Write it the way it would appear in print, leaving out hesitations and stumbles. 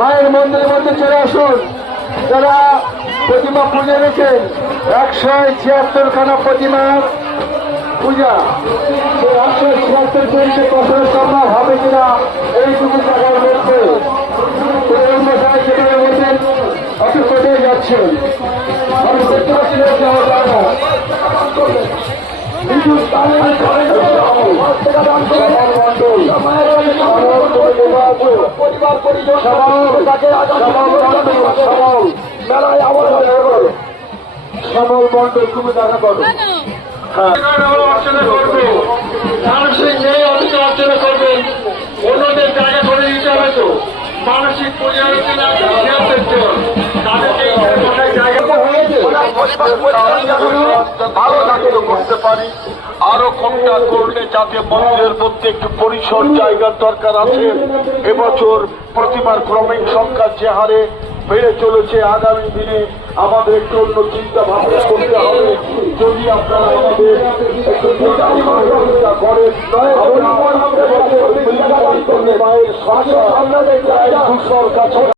মায়ের মন্দিরের মধ্যে চলে আসুন। যারা প্রতিমা পুজো রেখেছেন 176খানা প্রতিমার পূজা, সেই 176 জনকে কখনো সম্ভব হবে কিনা এইটুকু জায়গার মধ্যে মশাই সেখানে বলছেন আপনি কোথায় যাচ্ছেন? আমি দেখতে পাচ্ছি সবল মন্ডল তুমি দেখা করো। অর্চনা করবে মানসিক এই অর্চনা করবেন, অন্যদের জায়গা করে দিতে হবে। তো মানসিক পর্যালোচনা ভালো থাকে করতে পারি। আরো কোনটা করলে যাতে মন্দিরের মধ্যে একটু পরিসর জায়গার দরকার আছে। এবছর প্রতিমার ক্রমিক সংখ্যা যে হারে বেড়ে চলেছে, আগামী দিনে আমাদের একটু অন্য চিন্তা ভাবনা করতে হবে। যদি আপনারা আমাদের একটু চিন্তা করেন, মায়ের সংসার কাছে